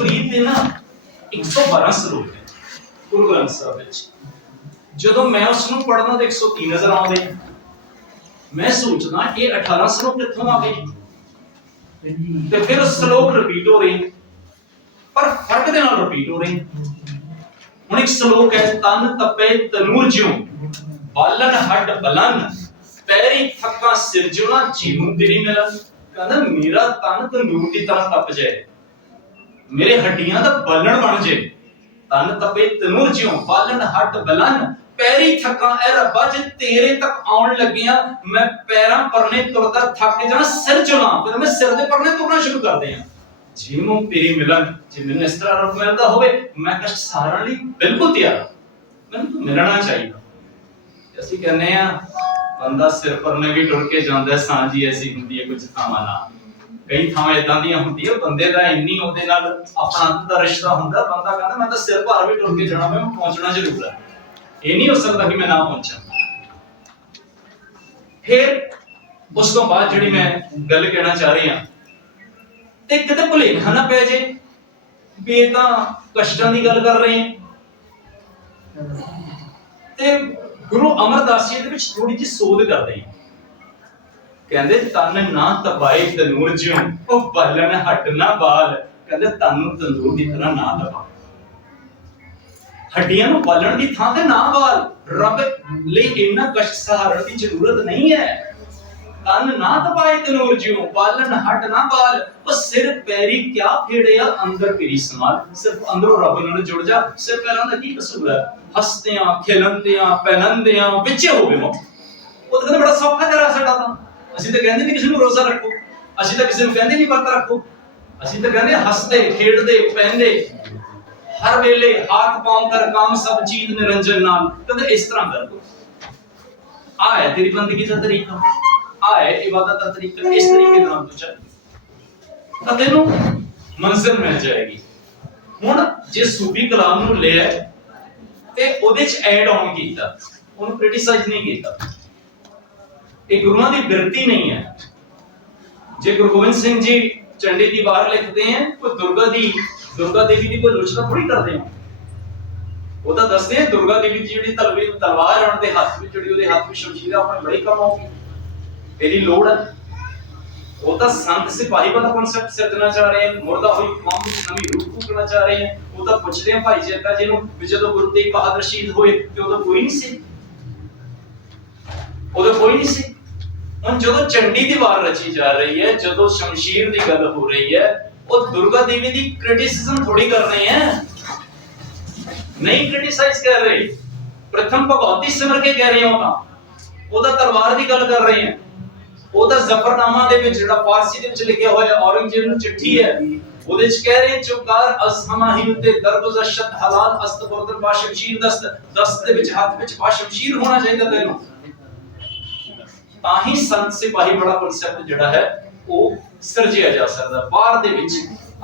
ਪ੍ਰੀਤ ਦੇ ਨਾ 112 ਸਰੂਪ ਹੈ ਗੁਰੂ ਗ੍ਰੰਥ ਸਾਹਿਬ ਵਿੱਚ। ਜਦੋਂ ਮੈਂ ਉਸ ਨੂੰ ਪੜ੍ਹਨਾ ਤਾਂ 130 ਨਜ਼ਰ ਆਉਂਦੇ। ਮੈਂ ਸੋਚਦਾ ਇਹ 18 ਸਰੂਪ ਕਿੱਥੋਂ ਆ ਗਏ? ਤੇ ਫਿਰ ਸ਼ਲੋਕ ਰਿਪੀਟ ਹੋ ਰਹੇ। ਪਰ ਫ਼ਰਕ ਦੇ ਨਾਲ ਰਿਪੀਟ ਹੋ ਰਹੇ। ਹੁਣ ਇੱਕ ਸ਼ਲੋਕ ਹੈ, ਤਨ ਤਪੇ ਤਨੂਰ ਜਿਉ, ਬਾਲਨ ਹੱਡ ਬਲਨ, ਪੈਰੀ ਥੱਕਾ ਸਿਰਜਣਾ ਜੀਵਨ ਤੇਰੀ ਮਿਲਨ ਕਹਿੰਦਾ, ਮੇਰਾ ਤਨ ਤਨੂਰ ਦੀ ਤਰ੍ਹਾਂ ਤਪ ਜਾਏ। ਮੇਰੇ ਹੱਡੀਆਂ ਦਾ ਬਾਲਣ ਬਣ ਜੇ। ਤਨ ਤਪੇ ਤਨੂਰ ਜਿਉ ਬਾਲਨ ਹੱਡ ਬਲਨ। ਪੈਰੀ ਥੱਕਾਂ, ਐ ਰੱਬਾ, ਜੇ ਤੇਰੇ ਤੱਕ ਆਉਣ ਲੱਗਿਆ, ਮੈਂ ਪੈਰਾਂ ਪਰਨੇ ਤੁਰਦਾ ਥੱਕ ਜਾਣਾ ਸਿਰ ਚੁਣਾ ਫਿਰ ਮੈਂ ਸਿਰ ਦੇ ਪਰਨੇ ਤੁਰਨਾ ਸ਼ੁਰੂ ਕਰ ਦਿਆਂ। ਜਿਵੇਂ ਤੇਰੀ ਮਿਲਣ, ਜੇ ਮੈਨੂੰ ਇਸ ਤਰ੍ਹਾਂ ਰੱਬ ਮਿਲਦਾ ਹੋਵੇ, ਮੈਂ ਕਸ਼ਟ ਸਹਾਰਨ ਲਈ ਬਿਲਕੁਲ ਤਿਆਰ ਮੈਨੂੰ ਤਾਂ ਮਿਲਣਾ ਚਾਹੀਦਾ। ਅਸੀਂ ਕਹਿੰਦੇ ਆ ਬੰਦਾ ਸਿਰ ਪਰਨੇ ਵੀ ਟੁਰ ਕੇ ਜਾਂਦਾ ਸਾਂਝੀ ਐਸੀ ਹੁੰਦੀ ਹੈ, ਕੁਝ ਥਾਵਾਂ ਨਾਲ। ਕਈ ਥਾਵਾਂ ਇਦਾਂ ਦੀਆਂ ਹੁੰਦੀਆਂ ਬੰਦੇ ਦਾ ਇੰਨੀ ਉਹਦੇ ਨਾਲ ਆਪਣਾ ਦਾ ਰਿਸ਼ਤਾ ਹੁੰਦਾ ਬੰਦਾ ਕਹਿੰਦਾ, ਮੈਂ ਤਾਂ ਸਿਰ ਭਾਰ ਵੀ ਟੁਰ ਕੇ ਜਾਣਾ, ਮੈਂ ਪਹੁੰਚਣਾ ਜ਼ਰੂਰ ਹੈ ਇਹ ਨਹੀਂ ਹੋ ਸਕਦਾ ਕਿ ਮੈਂ ਨਾ ਪਹੁੰਚਾਂ। ਫਿਰ ਉਸ ਤੋਂ ਬਾਅਦ ਜਿਹੜੀ ਮੈਂ ਗੱਲ ਕਹਿਣਾ ਚਾਹ ਰਹੀ ਹਾਂ, ਤੇ ਕਿਤੇ ਭੁਲੇਖਾ ਨਾ ਪੈ ਜੇ, ਵੀ ਇਹ ਤਾਂ ਕਸ਼ਟਾਂ ਦੀ ਗੱਲ ਕਰ ਰਹੇ ਹਾਂ ਤੇ ਗੁਰੂ ਅਮਰਦਾਸ ਜੀ ਦੇ ਵਿੱਚ ਥੋੜੀ ਜਿਹੀ ਸੋਧ ਕਰਦੇ ਹਾਂ ਕਹਿੰਦੇ, ਤਨ ਨਾ ਤਬਾਏ ਤਨੂਰ ਜਿਉ, ਉਹ ਬਾਲਣ ਹੱਟ ਨਾ ਬਾਲ। ਕਹਿੰਦੇ, ਤਨ ਨੂੰ ਤੰਦੂਰ ਦੀ ਤਰ੍ਹਾਂ ਨਾ ਦਬਾ ਹੱਡੀਆਂ ਨੂੰ ਬਾਲਣ ਦੀ ਥਾਂ ਤੇ ਨਾ ਬਾਲ। ਰੱਬ ਲਈ ਇੰਨਾ ਕਸ਼ਟ ਸਹਾਰਨ ਦੀ ਜ਼ਰੂਰਤ ਨਹੀਂ ਹੈ। ਤਨ ਨਾ ਤਬਾਏ ਤਨੂਰ ਜਿਉ ਬਾਲਣ ਹੱਟ ਨਾ ਬਾਲ। ਉਹ ਸਿਰ ਪੈਰੀ ਕਿਆ ਫੇੜਿਆ, ਅੰਦਰ ਪੇਰੀ ਸਮਾਲ ਸਿਰਫ ਅੰਦਰੋਂ ਰੱਬ ਨਾਲ ਜੁੜ ਜਾ, ਸਿਰ ਪੈਰਾਂ ਦਾ ਕੀ ਕਸੂਰ ਹੈ? ਹੱਸਦਿਆਂ ਖੇਲੰਦਿਆਂ ਪਹਿਲੰਦਿਆਂ ਵਿੱਚੇ ਹੋਵੇ ਮੋ ਉਹ ਤਾਂ ਕਹਿੰਦੇ, ਬੜਾ ਸੌਖਾ ਜਰਾ ਸਾਡਾ ਤਾਂ। ਅਸੀਂ ਤਾਂ ਕਹਿੰਦੇ ਨਹੀਂ ਕਿਸੇ ਨੂੰ ਰੋਜ਼ਾ ਰੱਖੋ। ਅਸੀਂ ਤਾਂ ਕਿਸੇ ਨੂੰ ਕਹਿੰਦੇ ਨਹੀਂ ਵਰਤ ਰੱਖੋ। ਅਸੀਂ ਤਾਂ ਕਹਿੰਦੇ ਹੱਸਦੇ, ਖੇਡਦੇ, ਪਹਿਨਦੇ। ਹਰ ਵੇਲੇ ਹੱਥ ਪਾਉਂ ਕਰ ਕੰਮ ਸਭ ਚੀਜ਼ ਨਿਰੰਜਨ ਨਾਲ। ਕਹਿੰਦੇ ਇਸ ਤਰ੍ਹਾਂ ਕਰ ਤੂੰ। ਆ ਹੈ ਤੇਰੀ ਬੰਦਗੀ ਦਾ ਤਰੀਕਾ। ਆ ਹੈ ਇਬਾਦਤ ਦਾ ਤਰੀਕਾ। ਇਸ ਤਰੀਕੇ ਨਾਲ ਤੂੰ ਚੱਲ। ਤਾਂ ਤੈਨੂੰ ਮੰਜ਼ਿਲ ਮਿਲ ਜਾਏਗੀ। ਹੁਣ ਜੇ ਸੂਫੀ ਕਲਾਮ ਨੂੰ ਲਿਆ ਤੇ ਉਹਦੇ ਚ ਐਡ ਆਨ ਕੀਤਾ। ਉਹਨੂੰ ਕ੍ਰਿਟਿਸਾਈਜ਼ ਨਹੀਂ ਕੀਤਾ। ਇਹ ਗੁਰੂਆਂ ਦੀ ਬਿਰਤੀ ਨਹੀਂ ਹੈ। ਜੇ ਗੁਰੂ ਗੋਬਿੰਦ ਸਿੰਘ ਜੀ ਚੰਡੀ ਦੀ ਬਾਹਰ ਲਿਖਦੇ ਹਨ ਕੋਈ ਦੁਰਗਾ ਦੀ, ਦੁਰਗਾ ਦੇਵੀ ਦੀ ਕੋਈ ਲੋਚਨਾ ਥੋੜੀ ਕਰਦੇ ਹੋ ਉਹ ਤਾਂ ਦੱਸਦੇ ਆ ਦੁਰਗਾ ਦੇਵੀ ਦੀ ਜਿਹੜੀ ਤਲਵੀ, ਤਲਵਾਰ ਉਹਨਾਂ ਦੇ ਹੱਥ ਵਿੱਚ, ਜਿਹੜੀ ਉਹਦੇ ਹੱਥ ਵਿੱਚ ਸ਼ਮਸ਼ੀਰ ਆ ਆਪਣੇ ਬੜੀ ਕੰਮ ਆਉਗੀ ਤੇਰੀ ਲੋੜ ਹੈ। ਉਹ ਤਾਂ ਸੰਤ ਸਿਪਾਹੀ ਵਾਲਾ ਕਨਸੈਪਟ ਸਿਰਜਣਾ ਚਾਹ ਰਹੇ ਹਨ, ਮੁਰਦਾ ਹੋਈ ਕੌਮ ਵਿੱਚ ਨਵੀਂ ਰੂਹ ਫੂਕਣਾ ਚਾਹ ਰਹੇ ਹਨ। ਉਹ ਤਾਂ ਪੁੱਛਦੇ ਆ ਭਾਈ ਜੇਤਾ ਜੀ ਨੂੰ ਵੀ ਜਦੋਂ ਗੁਰੂ ਤੇਗ ਬਹਾਦਰ ਸ਼ਹੀਦ ਹੋਏ ਤੇ ਉਦੋਂ ਕੋਈ ਨਹੀਂ ਸੀ। ਉਦੋਂ ਕੋਈ ਨਹੀਂ ਸੀ। ਹੁਣ ਜਦੋਂ ਚੰਡੀ ਦੀ ਵਾਰ ਰਚੀ ਜਾ ਰਹੀ ਹੈ, ਜਦੋਂ ਸ਼ਮਸ਼ੀਰ ਦੀ ਗੱਲ ਹੋ ਰਹੀ ਹੈ, ਉਹ ਦੁਰਗਾ ਦੇਵੀ ਦੀ ਕ੍ਰਿਟਿਸਿਜ਼ਮ ਥੋੜੀ ਕਰ ਰਹੇ ਹੈ। ਨਹੀਂ ਕ੍ਰਿਟਿਸਾਈਜ਼ ਕਰ ਰਹੇ। ਪ੍ਰਥਮ ਭਗਵਤੀ ਸਿਮਰ ਕੇ ਕਹਿ ਰਹੇ ਹੋ ਤਾਂ ਉਹਦਾ ਤਲਵਾਰ ਦੀ ਗੱਲ ਕਰ ਰਹੇ ਹੈ। ਉਹਦਾ ਜ਼ਫਰਨਾਮਾ ਦੇ ਵਿੱਚ ਜਿਹੜਾ ਫਾਰਸੀ ਦੇ ਵਿੱਚ ਲਿਖਿਆ ਹੋਇਆ ਔਰੰਗਜ਼ੇਬ ਨੂੰ ਚਿੱਠੀ ਹੈ, ਉਹਦੇ ਚ ਕਹਿ ਰਹੇ ਚੁਕਾਰ ਅਸਹਮਾ ਹੀ ਉਤੇ ਦਰਗੁਜ਼ਸ਼ਤ ਹਲਾਲ ਅਸਤ ਬਰਦਰ ਬਾ ਦਸਤ। ਦਸਤ ਦੇ ਵਿੱਚ ਹੱਥ ਵਿੱਚ ਬਾ ਹੋਣਾ ਚਾਹੀਦਾ ਤੈਨੂੰ। ਤਾਂ ਹੀ ਸੰਤ ਸਿਪਾਹੀ ਬੜਾ ਕਨਸੈਪਟ ਜਿਹੜਾ ਹੈ, ਉਹ ਸਿਰਜਿਆ ਜਾ ਸਕਦਾ। ਬਾਹਰ ਦੇ ਵਿੱਚ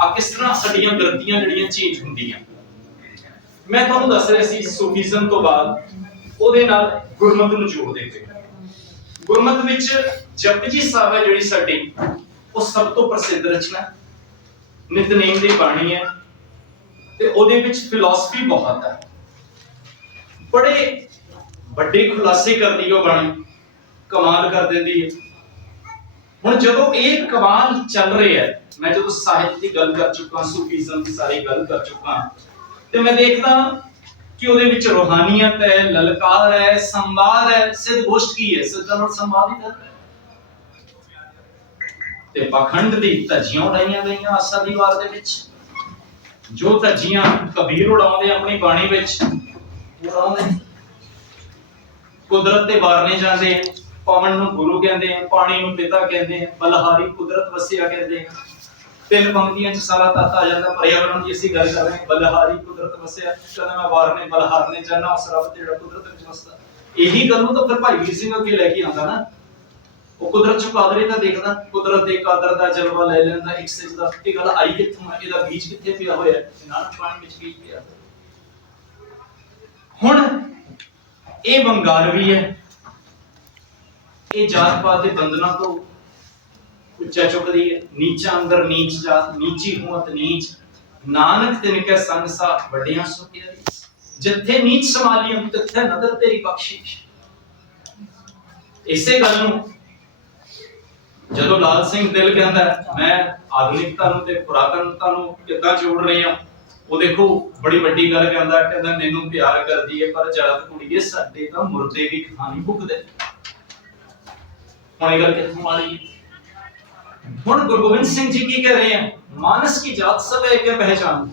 ਆ ਕਿਸ ਤਰ੍ਹਾਂ ਸਾਡੀਆਂ ਗਲਤੀਆਂ ਜਿਹੜੀਆਂ ਚੇਂਜ ਹੁੰਦੀਆਂ। ਮੈਂ ਤੁਹਾਨੂੰ ਦੱਸ ਰਿਹਾ ਸੀ ਸੂਫੀਜ਼ਮ ਤੋਂ ਬਾਅਦ, ਉਹਦੇ ਨਾਲ ਗੁਰਮਤਿ ਨੂੰ ਜੋੜਦੇ ਪਏ ਗੁਰਮਤਿ ਵਿੱਚ ਜਪਜੀ ਸਾਹਿਬ ਹੈ ਜਿਹੜੀ ਸਾਡੀ, ਉਹ ਸਭ ਤੋਂ ਪ੍ਰਸਿੱਧ ਰਚਨਾ ਨਿਤਨੇਮ ਦੀ ਬਾਣੀ ਹੈ ਤੇ ਉਹਦੇ ਵਿੱਚ ਫਿਲਾਸਫੀ ਬਹੁਤ ਹੈ। ਬੜੇ ਵੱਡੇ ਖੁਲਾਸੇ ਕਰਦੀ ਉਹ ਬਾਣੀ। ਕਮਾਲ ਕਰ ਦਿੰਦੀ ਹੈ ਹੁਣ ਜਦੋਂ ਇਹ ਕਮਾਲ ਚੱਲ ਰਿਹਾ ਹੈ, ਮੈਂ ਜਦੋਂ ਸਾਹਿਤ ਦੀ ਗੱਲ ਕਰ ਚੁੱਕਾ, ਸੂਫੀਜ਼ਮ ਦੀ ਸਾਰੀ ਗੱਲ ਕਰ ਚੁੱਕਾ, ਤੇ ਮੈਂ ਦੇਖਦਾ ਕਿ ਉਹਦੇ ਵਿੱਚ ਰੋਹਾਨੀਅਤ ਹੈ, ਲਲਕਾਰ ਹੈ, ਸੰਵਾਦ ਹੈ, ਸਿੱਧ ਗੋਸ਼ਟ ਕੀ ਹੈ ਸਿੱਧਾਂ ਨਾਲ ਸੰਵਾਦ ਹੀ ਹੈ। ਤੇ ਪਖੰਡ ਦੀ ਧੱਜੀਆਂ ਉਡਾਈਆਂ ਗਈਆਂ ਆਸਾ ਦੀ ਵਾਰ ਦੇ ਵਿੱਚ ਜੋ ਧੱਜੀਆਂ ਕਬੀਰ ਉਡਾਉਂਦੇ ਆਪਣੀ ਬਾਣੀ ਵਿੱਚ ਉਡਾਉਂਦੇ ਕੁਦਰਤ ਤੇ ਵਾਰਨੇ ਜਾਂਦੇ ਆ। ਪਵਨ ਨੂੰ ਗੁਰੂ ਕਹਿੰਦੇ ਆ, ਪਾਣੀ ਨੂੰ ਪਿਤਾ ਕਹਿੰਦੇ ਆ, ਬਲਹਾਰੀ ਕੁਦਰਤ ਵਸਿਆ ਕਹਿੰਦੇ ਆ। ਤਿੰਨ ਪੰਕਤੀਆਂ ਚ ਸਾਰਾ ਤੱਤ ਆ ਜਾਂਦਾ ਪਰਿਆਵਰਣ ਦੀ ਅਸੀਂ ਗੱਲ ਕਰ ਰਹੇ ਹਾਂ, ਬਲਹਾਰੀ ਕੁਦਰਤ ਵਸਿਆ ਕਹਿੰਦਾ ਮੈਂ ਵਾਰਨੇ ਬਲਹਾਰਨੇ ਜਾਣਾ ਉਸ ਰੱਬ ਤੇ ਜਿਹੜਾ ਕੁਦਰਤ ਵਿੱਚ ਵਸਦਾ। ਇਹੀ ਗੱਲ ਨੂੰ ਤਾਂ ਫਿਰ ਭਾਈ ਵੀਰ ਸਿੰਘ ਅੱਗੇ ਲੈ ਕੇ ਆਉਂਦਾ ਨਾ। ਉਹ ਕੁਦਰਤ ਚ ਕਾਦਰੇ ਤਾਂ ਦੇਖਦਾ, ਕੁਦਰਤ ਦੇ ਕਾਦਰ ਦਾ ਜਲਵਾ ਲੈ ਲੈਂਦਾ ਇੱਕ ਸਿੱਖ ਦਾ। ਇਹ ਗੱਲ ਆਈ ਕਿੱਥੋਂ ਹੈ ਇਹਦਾ ਬੀਜ ਕਿੱਥੇ ਪਿਆ ਹੋਇਆ ਨਾਨਕ ਪਾਣੀ ਵਿੱਚ ਬੀਜ ਪਿਆ ਹੁਣ ਇਹ ਬੰਗਾਲਵੀ ਹੈ ਇਹ ਜਾਤ ਪਾਤ ਦੇ ਬੰਧਨਾਂ ਤੋਂ ਉੱਚਾ ਚੁੱਕਦੀ ਹੈ। ਨੀਚਾ ਅੰਦਰ ਨੀਚ ਜਾਤ, ਨੀਚੀ ਹੋਤ ਨੀਚ। ਨਾਨਕ ਤਿਨ ਕੈ ਸੰਗ ਸਾ ਵੱਡਿਆਂ ਸੋ ਜਿੱਥੇ ਨੀਚ ਸਮਾਲੀਆਂ ਤਿੱਥੇ ਨਦਰ ਤੇਰੀ ਬਖਸ਼ਿਸ਼। ਇਸੇ ਗੱਲ ਨੂੰ ਜਦੋਂ ਲਾਲ ਸਿੰਘ ਦਿਲ ਕਹਿੰਦਾ ਮੈਂ ਆਧੁਨਿਕਤਾ ਨੂੰ ਤੇ ਪੁਰਾਤਨਤਾ ਨੂੰ ਕਿੱਦਾਂ ਜੋੜ ਰਹੇ ਆ ਉਹ ਦੇਖੋ, ਬੜੀ ਵੱਡੀ ਗੱਲ ਕਹਿੰਦਾ ਕਹਿੰਦਾ, ਮੈਨੂੰ ਪਿਆਰ ਕਰਦੀ ਏ, ਪਰ ਜਲਤ ਕੁੜੀਏ ਸਾਡੇ ਤਾਂ ਮੁਰਦੇ ਵੀ ਖਾਣੀ ਭੁਗਦੇ ਹੁਣ ਇਹ ਗੱਲ ਕਿੱਥੋਂ ਆ ਰਹੀ है ਹੁਣ ਗੁਰੂ ਗੋਬਿੰਦ ਸਿੰਘ ਜੀ ਕੀ ਕਹਿ ਰਹੇ ਹਨ ਮਾਨਸ ਕੀ ਜਾਤ ਸਭ ਹੈ ਕਿ ਪਹਿਚਾਨ